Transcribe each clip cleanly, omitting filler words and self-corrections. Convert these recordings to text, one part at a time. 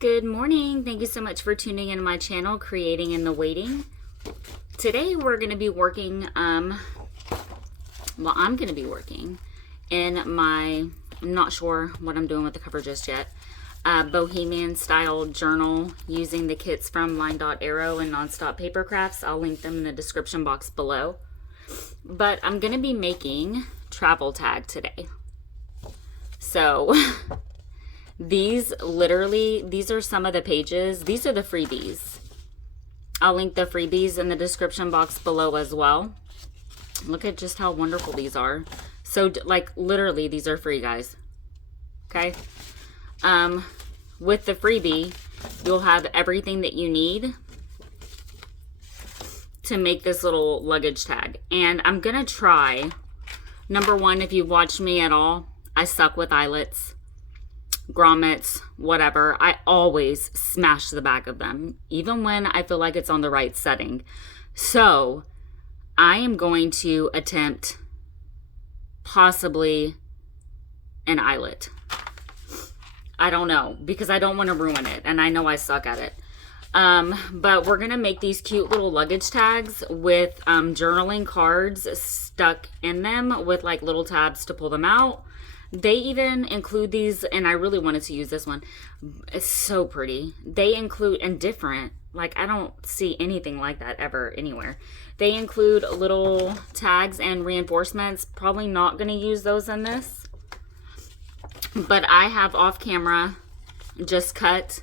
Good morning. Thank you so much for tuning in my channel, Creating in the Waiting. Today we're going to be working, I'm going to be working in my, I'm not sure what I'm doing with the cover just yet, bohemian style journal using the kits from Line Arrow and Nonstop Paper Crafts. I'll link them in the description box below. But I'm going to be making travel tag today. So these are some of the pages. These are the freebies. I'll link the freebies in the description box below as well. Look at just how wonderful these are. So like literally these are free, guys. Okay. With the freebie, you'll have everything that you need to make this little luggage tag. And I'm going to try, number one, if you've watched me at all, I suck with eyelets, grommets, whatever. I always smash the back of them, even when I feel like it's on the right setting. So I am going to attempt possibly an eyelet. I don't know, because I don't want to ruin it, and I know I suck at it. But we're going to make these cute little luggage tags with journaling cards stuck in them with like little tabs to pull them out. They even include these, and I really wanted to use this one. It's so pretty. They include, and different, like I don't see anything like that ever anywhere. They include little tags and reinforcements. Probably not going to use those in this. But I have off camera just cut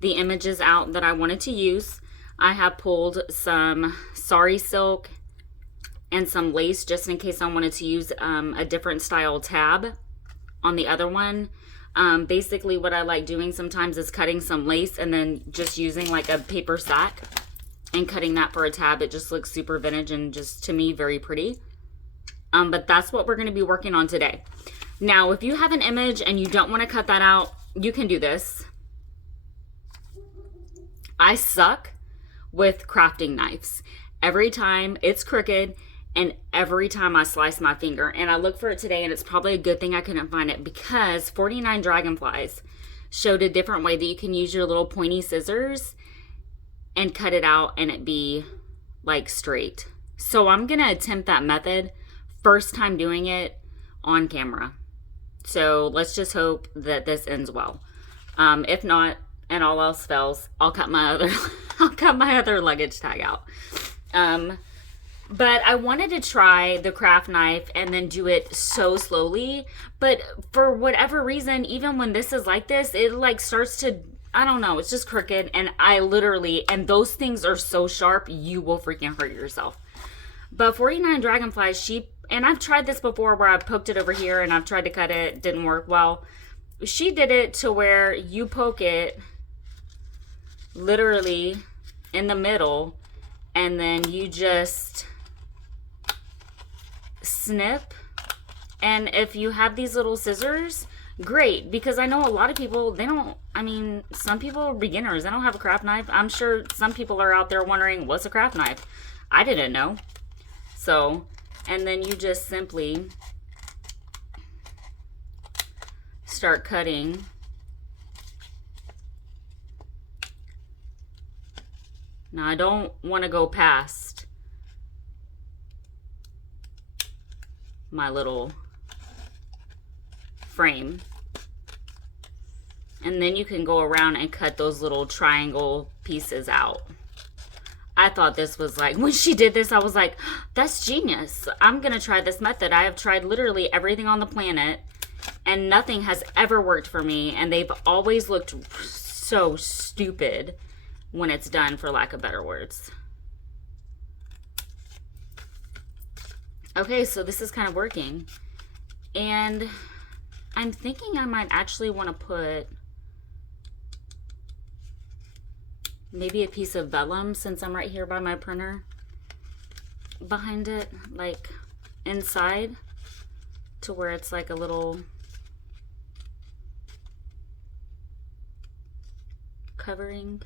the images out that I wanted to use. I have pulled some sari silk and some lace just in case I wanted to use a different style tab on the other one. Basically what I like doing sometimes is cutting some lace and then just using like a paper sack and cutting that for a tab. It just looks super vintage and just to me very pretty. But that's what we're going to be working on today. Now if you have an image and you don't want to cut that out, you can do this. I suck with crafting knives. Every time it's crooked and every time I slice my finger, and I look for it today, and it's probably a good thing I couldn't find it because 49 Dragonflies showed a different way that you can use your little pointy scissors and cut it out and it be like straight. So I'm going to attempt that method, first time doing it on camera. So let's just hope that this ends well. If not, and all else fails, I'll cut my other luggage tag out. But I wanted to try the craft knife and then do it so slowly. But for whatever reason, even when this is like this, it like starts to, I don't know, it's just crooked. And I literally, and those things are so sharp, you will freaking hurt yourself. But 49 Dragonflies, and I've tried this before where I poked it over here and I've tried to cut it, didn't work well. She did it to where you poke it literally in the middle and then you just snip. And if you have these little scissors, great, because I know a lot of people, they don't, I mean, some people are beginners, they don't have a craft knife. I'm sure some people are out there wondering, what's a craft knife? I didn't know. So, and then you just simply start cutting. Now I don't want to go past my little frame. And then you can go around and cut those little triangle pieces out. I thought this was like, when she did this, I was like, that's genius. I'm going to try this method. I have tried literally everything on the planet and nothing has ever worked for me. And they've always looked so stupid when it's done, for lack of better words. Okay, so this is kind of working. And I'm thinking I might actually want to put maybe a piece of vellum, since I'm right here by my printer, behind it, like inside, to where it's like a little covering.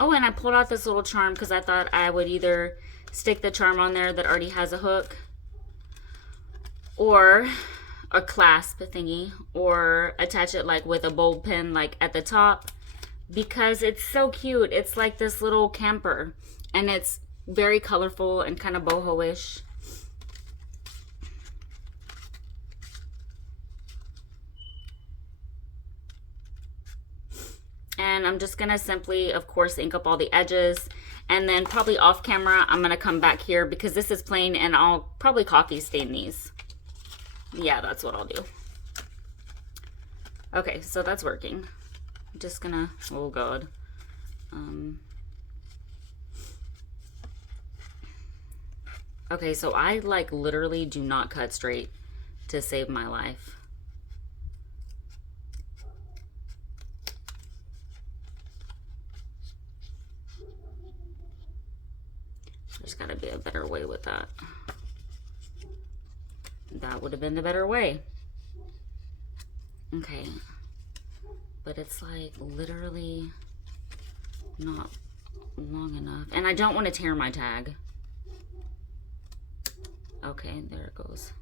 Oh, and I pulled out this little charm because I thought I would either stick the charm on there that already has a hook, or a clasp thingy, or attach it like with a bold pin like at the top, because it's so cute. It's like this little camper, and it's very colorful and kind of boho-ish. And I'm just gonna simply, of course, ink up all the edges, and then probably off camera I'm gonna come back here because this is plain, and I'll probably coffee stain these. Yeah, that's what I'll do. Okay, so that's working. I'm just gonna, oh god. Okay, so I like literally do not cut straight to save my life. There's gotta be a better way with that. That would have been the better way. Okay. But it's like literally not long enough. And I don't want to tear my tag. Okay, there it goes.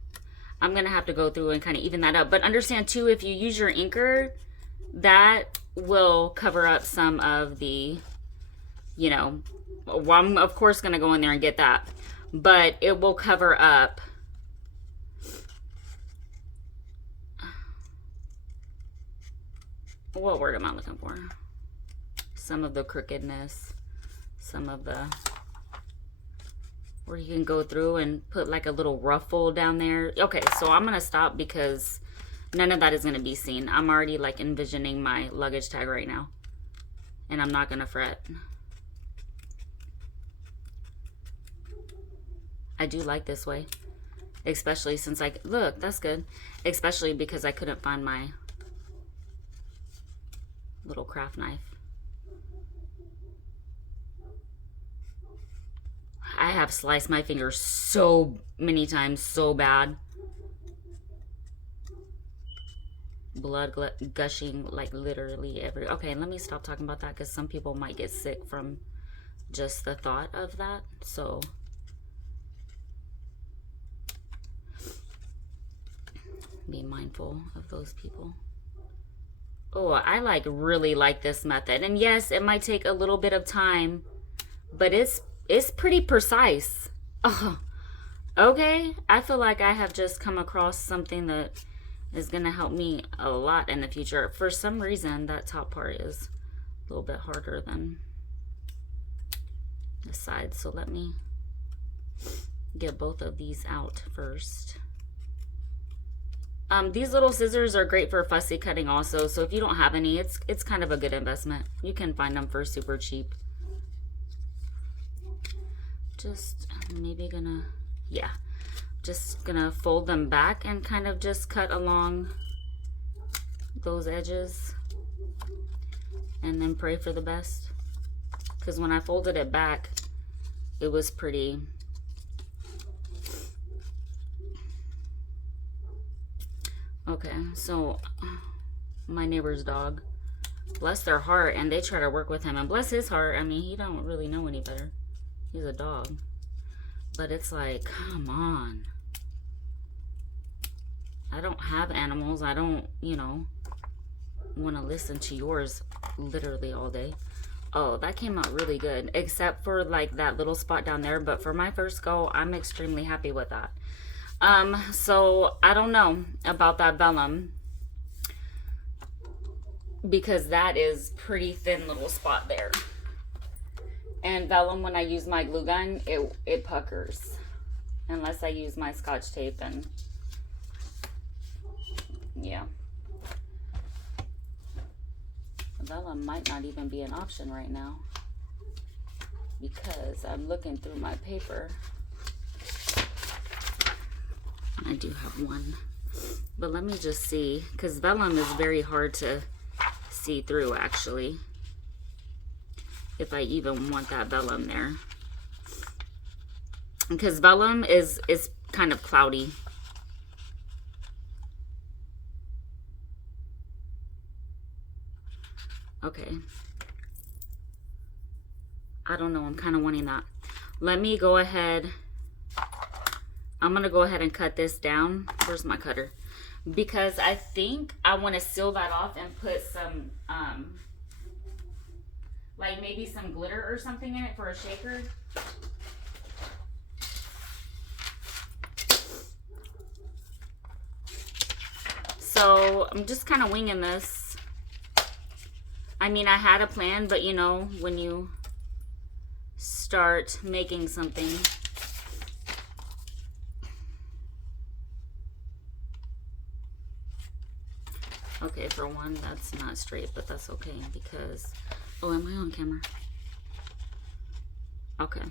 I'm going to have to go through and kind of even that up. But understand too, if you use your inker, that will cover up some of the, you know, well, I'm of course going to go in there and get that. But it will cover up what word am I looking for? Some of the crookedness, some of the, where you can go through and put like a little ruffle down there. Okay, so I'm gonna stop because none of that is gonna be seen. I'm already like envisioning my luggage tag right now, and I'm not gonna fret. I do like this way, especially since I, look, that's good. Especially because I couldn't find my little craft knife. I have sliced my fingers so many times, so bad. Blood gushing like literally every, okay, let me stop talking about that because some people might get sick from just the thought of that. So be mindful of those people. Oh, I like really like this method. And yes, it might take a little bit of time, but it's pretty precise. Oh, okay. I feel like I have just come across something that is going to help me a lot in the future. For some reason, that top part is a little bit harder than the side. So let me get both of these out first. These little scissors are great for fussy cutting also. So if you don't have any, it's kind of a good investment. You can find them for super cheap. Just maybe gonna, yeah, just gonna fold them back and kind of just cut along those edges and then pray for the best. Because when I folded it back, it was pretty, okay. So my neighbor's dog, bless their heart, and they try to work with him, and bless his heart, I mean, he don't really know any better. He's a dog. But it's like, come on. I don't have animals. I don't, you know, want to listen to yours literally all day. Oh, that came out really good. Except for like that little spot down there. But for my first go, I'm extremely happy with that. So I don't know about that vellum, because that is pretty thin little spot there. And vellum, when I use my glue gun, it puckers. Unless I use my Scotch tape, and yeah. Vellum might not even be an option right now, because I'm looking through my paper. I do have one. But let me just see, because vellum is very hard to see through actually. If I even want that vellum there. Because vellum is kind of cloudy. Okay. I don't know. I'm kind of wanting that. Let me go ahead. I'm going to go ahead and cut this down. Where's my cutter? because I think I want to seal that off and put some, like maybe some glitter or something in it for a shaker. So I'm just kind of winging this. I mean, I had a plan, but you know, when you start making something, okay, for one, that's not straight, but that's okay because, oh, am I on camera? Okay.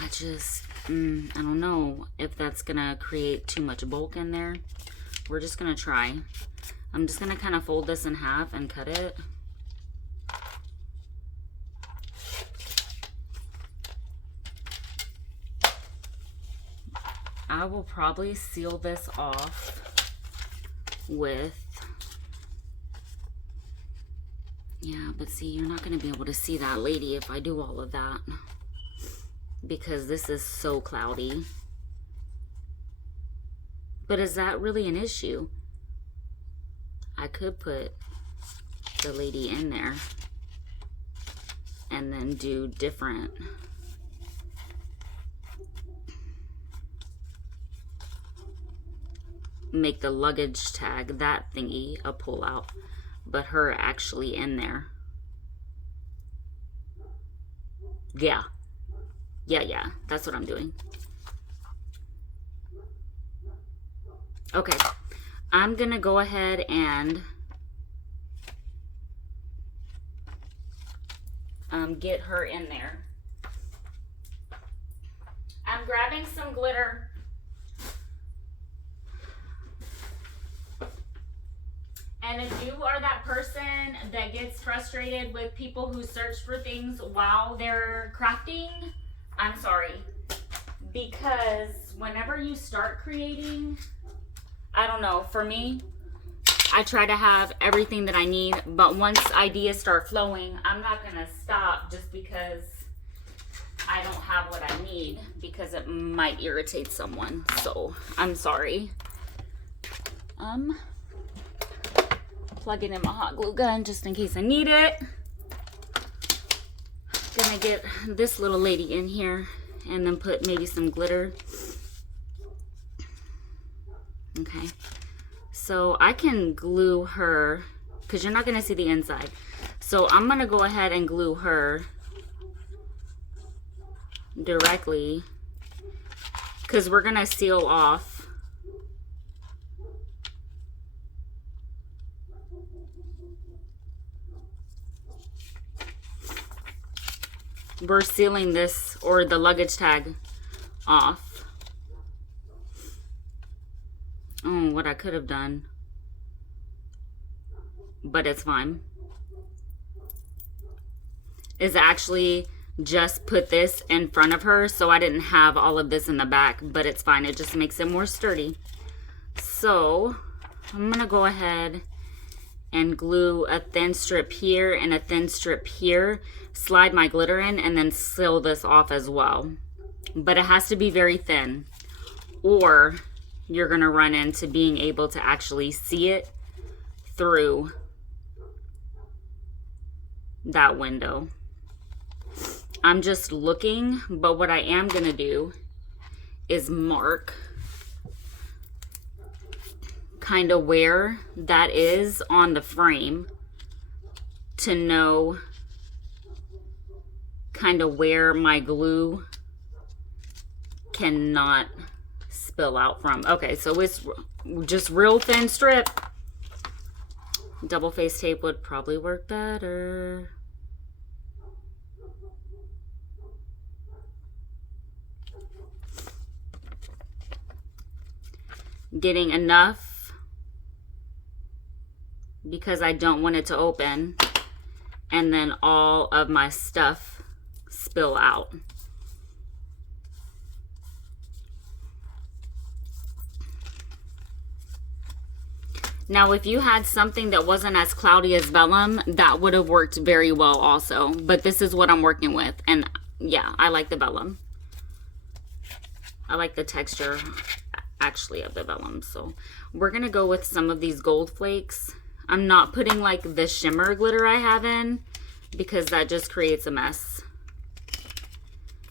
I just, I don't know if that's gonna create too much bulk in there. We're just gonna try. I'm just gonna kind of fold this in half and cut it. I will probably seal this off with, yeah, but see, you're not going to be able to see that lady if I do all of that because this is so cloudy. But is that really an issue? I could put the lady in there and then do different. Make the luggage tag, that thingy, a pull out, but her actually in there. Yeah, that's what I'm doing. Okay, I'm gonna go ahead and get her in there. I'm grabbing some glitter. And if you are that person that gets frustrated with people who search for things while they're crafting, I'm sorry. Because whenever you start creating, I don't know, for me, I try to have everything that I need, but once ideas start flowing, I'm not gonna stop just because I don't have what I need, because it might irritate someone. So I'm sorry. Plug it in my hot glue gun just in case I need it. Gonna get this little lady in here and then put maybe some glitter. Okay, so I can glue her because you're not gonna see the inside. So I'm gonna go ahead and glue her directly because we're gonna seal off. We're sealing this, or the luggage tag, off. Oh, what I could have done. But it's fine. Is actually just put this in front of her so I didn't have all of this in the back. But it's fine. It just makes it more sturdy. So, I'm going to go ahead and glue a thin strip here and a thin strip here, slide my glitter in, and then seal this off as well. But it has to be very thin, or you're gonna run into being able to actually see it through that window. I'm just looking, but what I am gonna do is mark kind of where that is on the frame to know kind of where my glue cannot spill out from. Okay, so it's just real thin strip. Double face tape would probably work better. Getting enough because I don't want it to open and then all of my stuff spill out. Now, if you had something that wasn't as cloudy as vellum, that would have worked very well also. But this is what I'm working with. And yeah, I like the vellum. I like the texture actually of the vellum. So we're gonna go with some of these gold flakes. I'm not putting like the shimmer glitter I have in because that just creates a mess.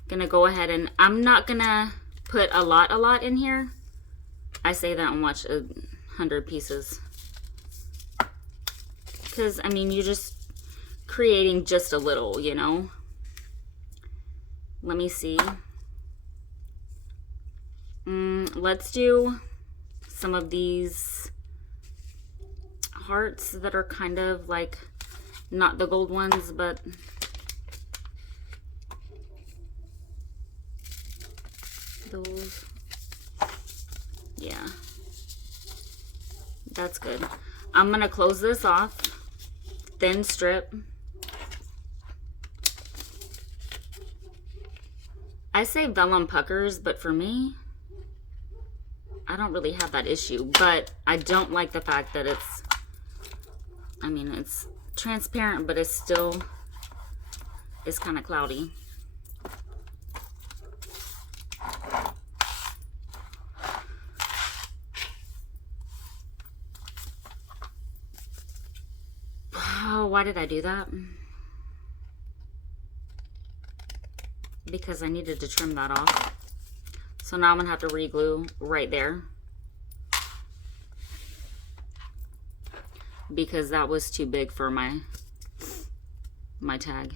Gonna go ahead and I'm not gonna put a lot in here. I say that and watch 100 pieces. Because, I mean, you're just creating just a little, you know. Let me see. Let's do some of these hearts that are kind of like, not the gold ones, but those. Yeah. That's good. I'm going to close this off. Thin strip. I say vellum puckers, but for me, I don't really have that issue. But I don't like the fact that it's, I mean, it's transparent, but it's still, it's kind of cloudy. Oh, why did I do that? Because I needed to trim that off. So now I'm gonna have to re-glue right there because that was too big for my tag.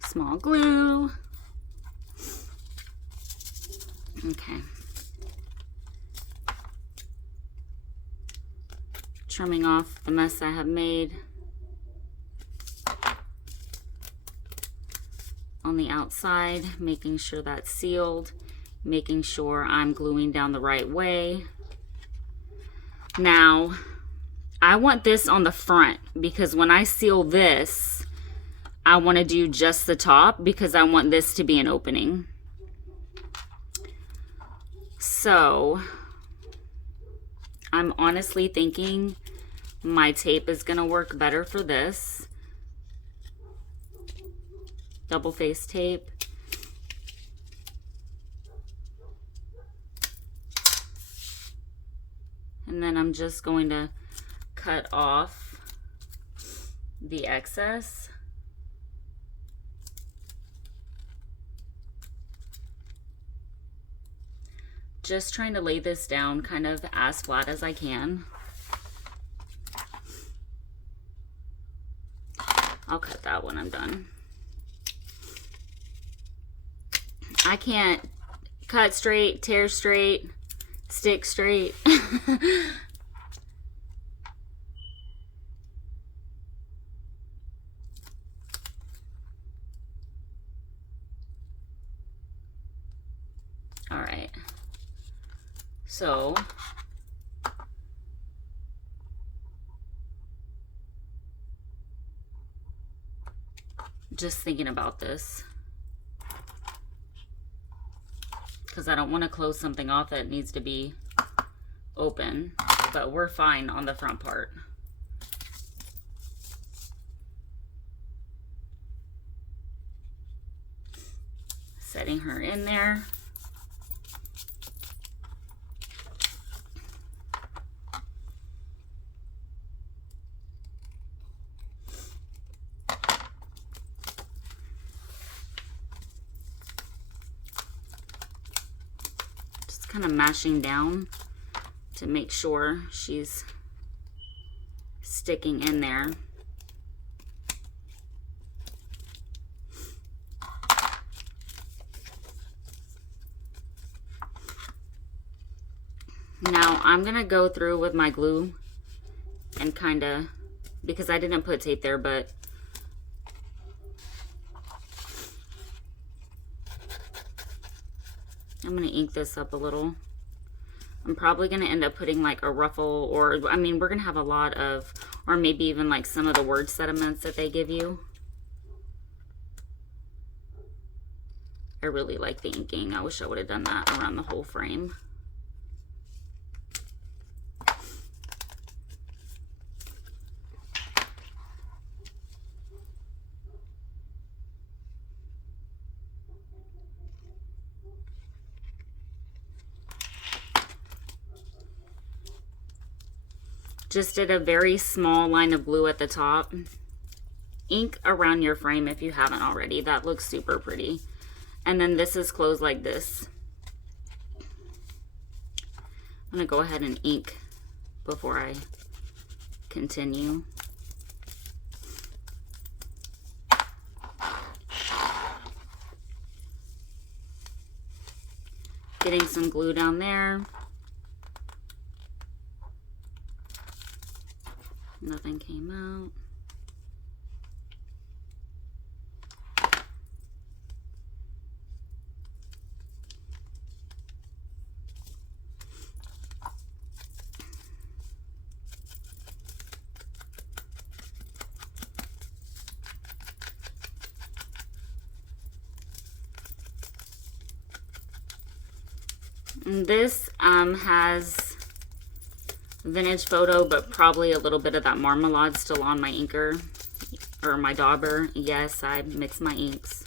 Small glue. Okay. Trimming off the mess I have made on the outside, making sure that's sealed, making sure I'm gluing down the right way. Now, I want this on the front because when I seal this, I want to do just the top because I want this to be an opening. So, I'm honestly thinking my tape is going to work better for this. Double face tape. And then I'm just going to cut off the excess. Just trying to lay this down kind of as flat as I can. I'll cut that when I'm done. I can't cut straight, tear straight, stick straight. All right. So just thinking about this because I don't want to close something off that needs to be open, but we're fine on the front part. Setting her in there. Kind of mashing down to make sure she's sticking in there. Now I'm gonna go through with my glue and kind of, because I didn't put tape there, but I'm going to ink this up a little. I'm probably going to end up putting like a ruffle, or I mean, we're going to have a lot of, or maybe even like some of the word sediments that they give you. I really like the inking. I wish I would have done that around the whole frame. Just did a very small line of glue at the top. Ink around your frame if you haven't already. That looks super pretty. And then this is closed like this. I'm going to go ahead and ink before I continue. Getting some glue down there. Nothing came out. And this has vintage photo, but probably a little bit of that marmalade still on my inker or my dauber. Yes, I mix my inks.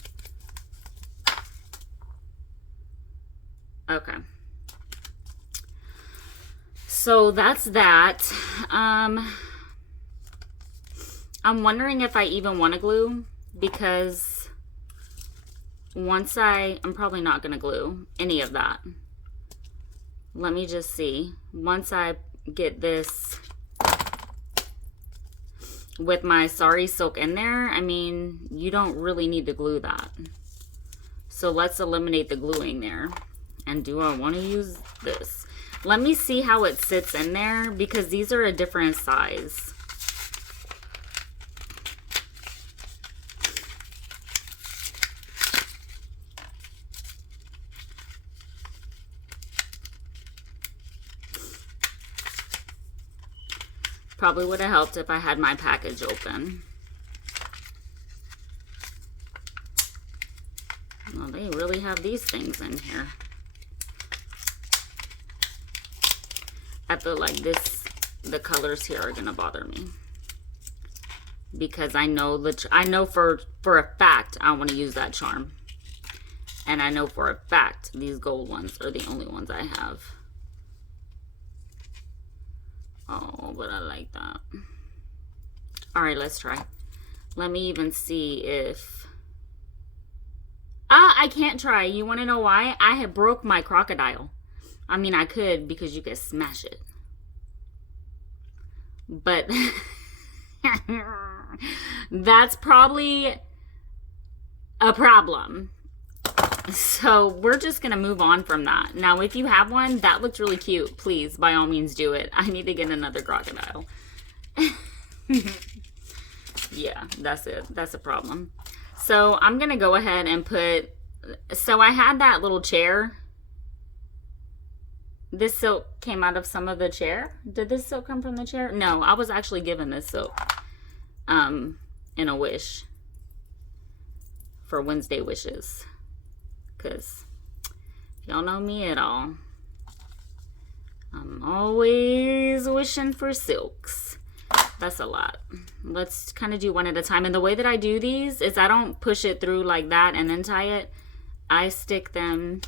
Okay. So that's that. I'm wondering if I even want to glue, because once I'm probably not going to glue any of that. Let me just see. Once I get this with my sari silk in there, I mean, you don't really need to glue that. So let's eliminate the gluing there. And do I want to use this? Let me see how it sits in there, because these are a different size. Probably would have helped if I had my package open. Well, they really have these things in here. I feel like the colors here are gonna bother me, because I know for a fact I want to use that charm, and I know for a fact these gold ones are the only ones I have. Oh, but I like that. All right, let's try. Let me even see if... I can't try. You want to know why? I had broke my crocodile. I mean, I could, because you could smash it. But that's probably a problem. So we're just going to move on from that. Now, if you have one, that looks really cute. Please, by all means, do it. I need to get another crocodile. Yeah, that's it. That's a problem. So I'm going to go ahead and put... So I had that little chair. This silk came out of some of the chair. Did this silk come from the chair? No, I was actually given this silk in a wish for Wednesday wishes. Because y'all know me at all. I'm always wishing for silks. That's a lot. Let's kind of do one at a time. And the way that I do these is I don't push it through like that and then tie it. I stick them.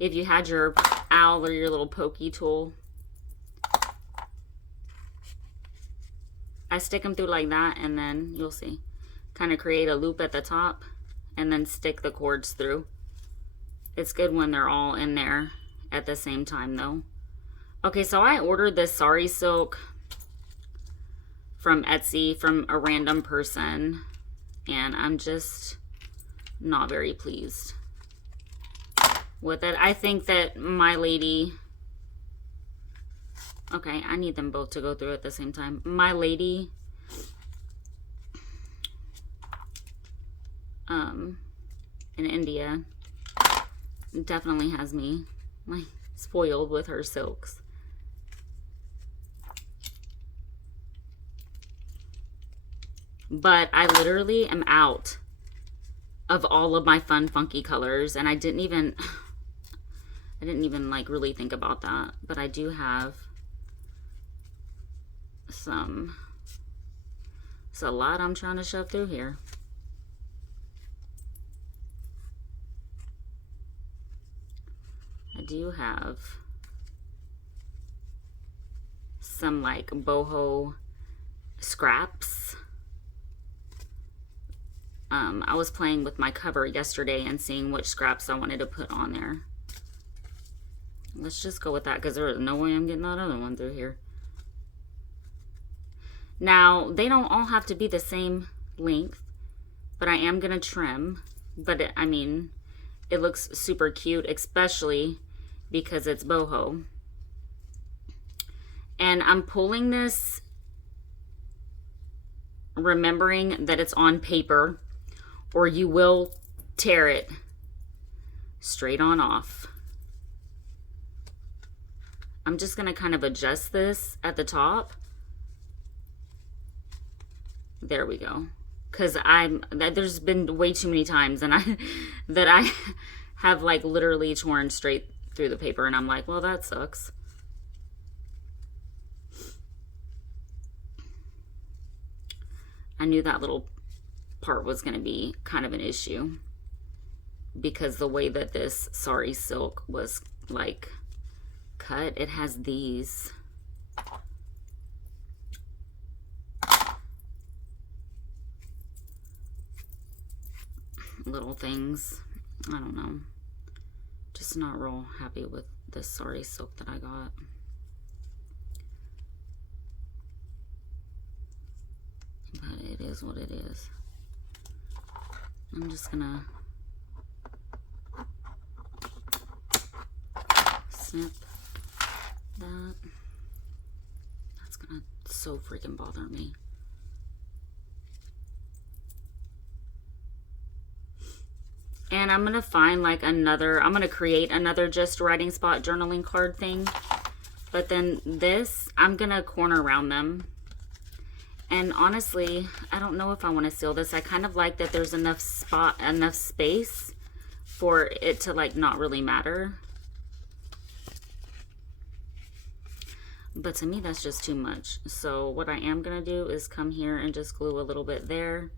If you had your owl or your little pokey tool, I stick them through like that, and then you'll see. Kind of create a loop at the top and then stick the cords through. It's good when they're all in there at the same time though. Okay, so I ordered this sari silk from Etsy from a random person, and I'm just not very pleased with it. I think that my lady... Okay, I need them both to go through at the same time. My lady... in India definitely has me like spoiled with her silks. But I literally am out of all of my fun funky colors, and I didn't even like really think about that, but I do have some. It's a lot I'm trying to shove through here. I do have some like boho scraps. I was playing with my cover yesterday and seeing which scraps I wanted to put on there. Let's just go with that because there's no way I'm getting that other one through here. Now, they don't all have to be the same length, but I am going to trim. But I mean, it looks super cute, especially because it's boho. And I'm pulling this remembering that it's on paper, or you will tear it straight on off. I'm just going to kind of adjust this at the top. There we go. Because there's been way too many times and I have like literally torn straight through the paper, and I'm like, well, that sucks. I knew that little part was going to be kind of an issue because the way that this sari silk was like cut, it has these little things. I don't know, just not real happy with this sari silk that I got. But it is what it is. I'm just gonna snip that. That's gonna so freaking bother me. And I'm gonna find like another, I'm gonna create another just writing spot journaling card thing. But then this, I'm gonna corner around them. And honestly, I don't know if I want to seal this. I kind of like that there's enough space for it to like not really matter. But to me, that's just too much. So what I am going to do is come here and just glue a little bit there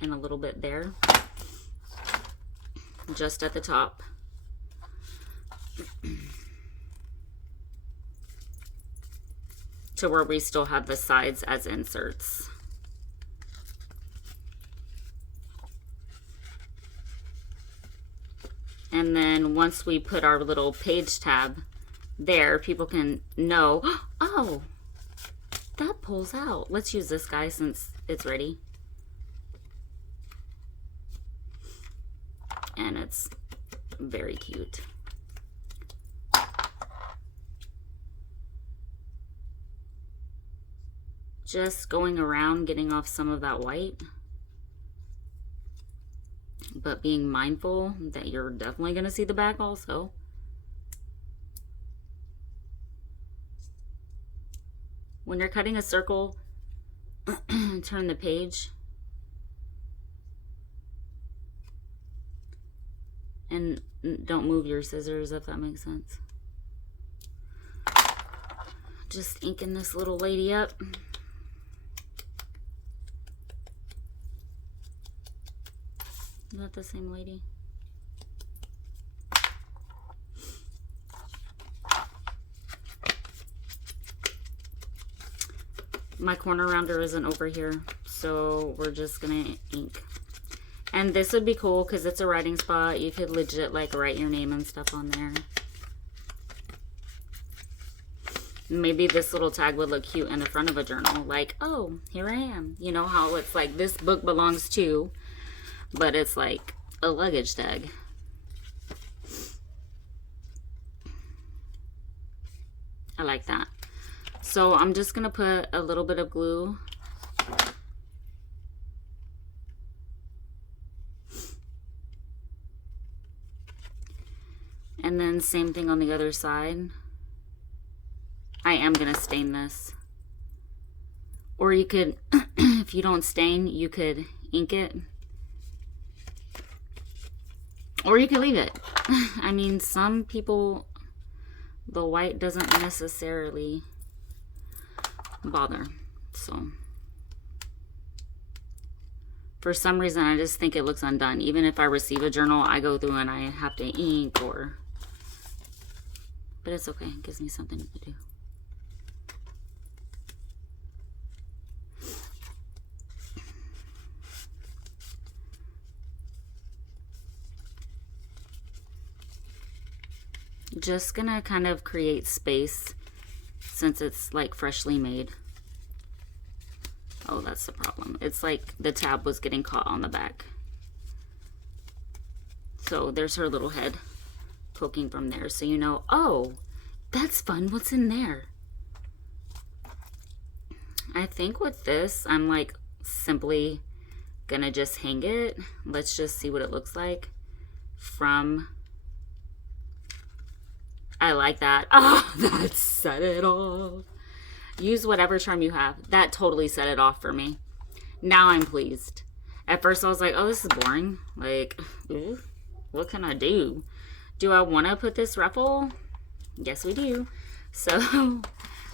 and a little bit there. Just at the top. To where we still have the sides as inserts. And then once we put our little page tab there, people can know, oh, that pulls out. Let's use this guy since it's ready. And it's very cute. Just going around getting off some of that white, but being mindful that you're definitely going to see the back also. When you're cutting a circle, turn the page and don't move your scissors, if that makes sense. Just inking this little lady up. Is that the same lady? My corner rounder isn't over here, so we're just gonna ink. And this would be cool because it's a writing spot. You could legit like write your name and stuff on there. Maybe this little tag would look cute in the front of a journal. Like, oh, here I am. You know how it's like this book belongs to, but it's like a luggage tag. I like that. So I'm just gonna put a little bit of glue and then same thing on the other side. I am gonna stain this, or you could if you don't stain, you could ink it. Or you can leave it. I mean, some people, the white doesn't necessarily bother. So, for some reason, I just think it looks undone. Even if I receive a journal, I go through and I have to ink or... But it's okay. It gives me something to do. Just gonna kind of create space since it's like freshly made. Oh, that's the problem. It's like the tab was getting caught on the back. So there's her little head poking from there. So you know, oh, that's fun. What's in there? I think with this, I'm like simply gonna just hang it. Let's just see what it looks like from... I like that. Oh, that set it off. Use whatever charm you have. That totally set it off for me. Now I'm pleased. At first I was like, oh, this is boring. Like, ooh, what can I do? Do I want to put this ruffle? Yes, we do. So,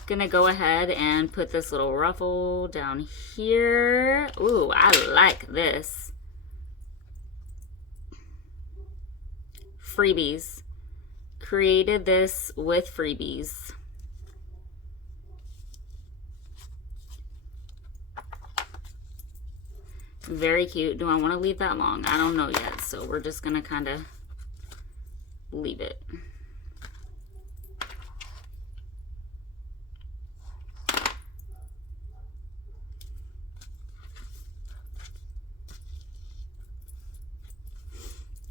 gonna go ahead and put this little ruffle down here. Ooh, I like this. Freebies. Created this with freebies. Very cute. Do I want to leave that long? I don't know yet. So we're just going to kind of leave it.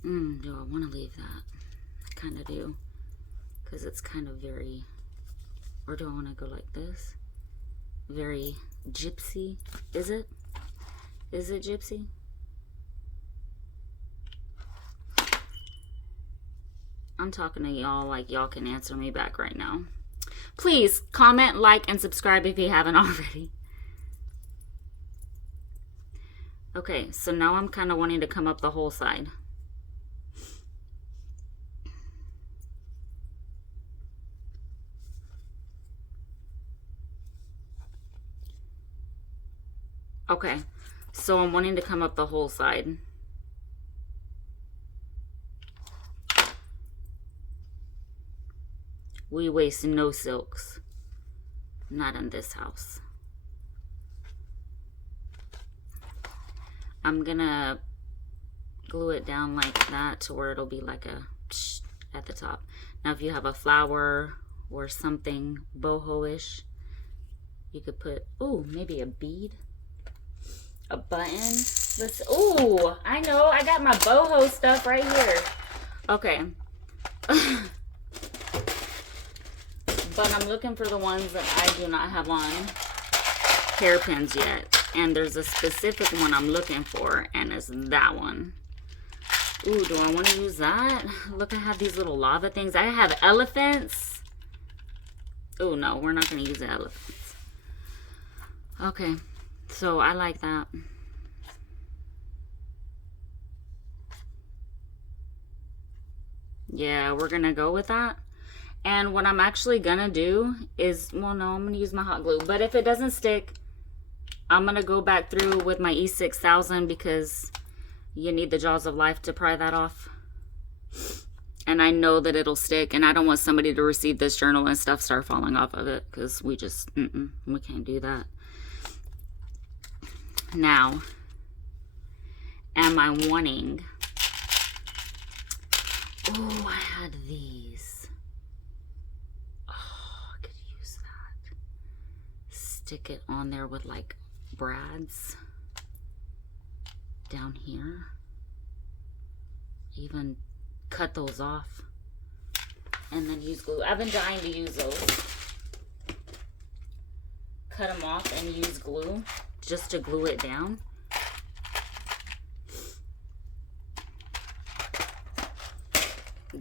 Do I want to leave that? I kind of do. Because it's kind of very... Or do I want to go like this? Very gypsy. Is it? Is it gypsy? I'm talking to y'all like y'all can answer me back right now. Please comment, like, and subscribe if you haven't already. Okay, so now I'm kind of wanting to come up the whole side. Okay, so I'm wanting to come up the whole side. We waste no silks. Not in this house. I'm gonna glue it down like that to where it'll be like a psh at the top. Now if you have a flower or something boho-ish, you could put, ooh, maybe a bead. A button. Let's, ooh, I know. I got my boho stuff right here. Okay. But I'm looking for the ones that I do not have on hairpins yet. And there's a specific one I'm looking for, and it's that one. Ooh, do I want to use that? Look, I have these little lava things. I have elephants. Oh, no, we're not going to use the elephants. Okay. So I like that. Yeah, we're gonna go with that. And what I'm actually gonna do is, well, no, I'm gonna use my hot glue. But if it doesn't stick, I'm gonna go back through with my E6000 because you need the jaws of life to pry that off. And I know that it'll stick, and I don't want somebody to receive this journal and stuff start falling off of it because we just, we can't do that. Now, am I wanting... Oh, I had these. Oh, I could use that. Stick it on there with like brads down here. Even cut those off. And then use glue. I've been dying to use those. Cut them off and use glue. Just to glue it down.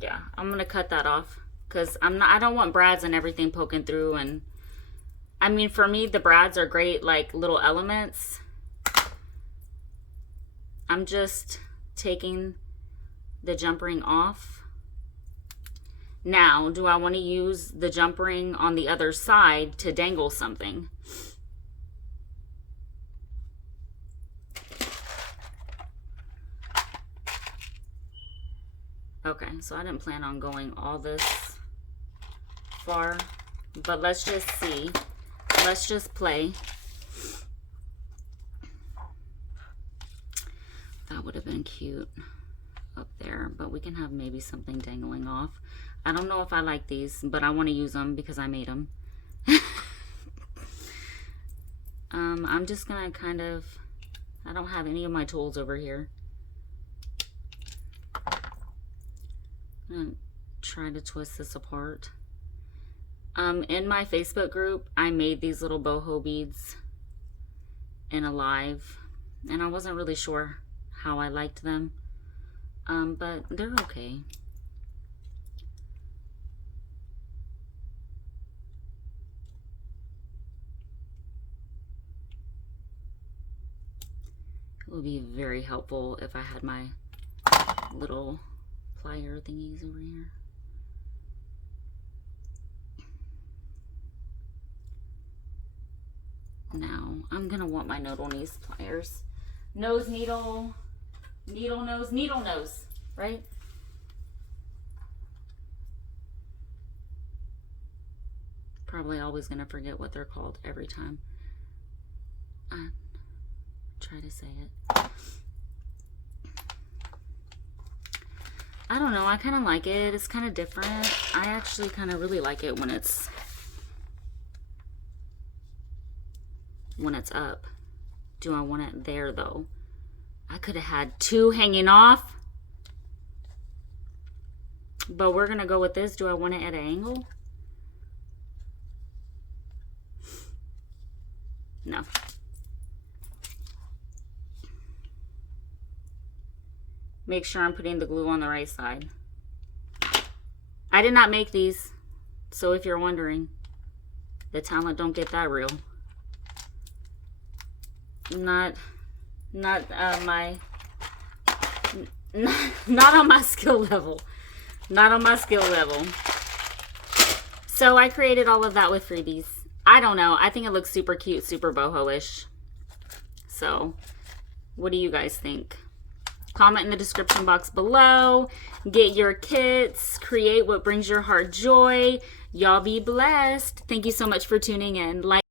Yeah, I'm gonna cut that off because I don't want brads and everything poking through. And I mean, for me, the brads are great, like little elements. I'm just taking the jump ring off. Now, do I want to use the jump ring on the other side to dangle something? Okay, so I didn't plan on going all this far, but let's just see. Let's just play. That would have been cute up there, but we can have maybe something dangling off. I don't know if I like these, but I want to use them because I made them. I'm just gonna kind of, I don't have any of my tools over here. I'm gonna try to twist this apart. In my Facebook group, I made these little boho beads in a live, and I wasn't really sure how I liked them, but they're okay. It would be very helpful if I had my little plier thingies over here. Now, I'm gonna want my needle nose pliers. Nose needle, needle nose, right? Probably always gonna forget what they're called every time I try to say it. I don't know, I kind of like it. It's kind of different. I actually kind of really like it when it's up. Do I want it there though? I could have had two hanging off, but we're gonna go with this. Do I want it at an angle? No. Make sure I'm putting the glue on the right side. I did not make these, so if you're wondering, the talent don't get that real. Not on my skill level. Not on my skill level. So I created all of that with freebies. I don't know. I think it looks super cute, super boho-ish. So, what do you guys think? Comment in the description box below. Get your kits. Create what brings your heart joy. Y'all be blessed. Thank you so much for tuning in. Like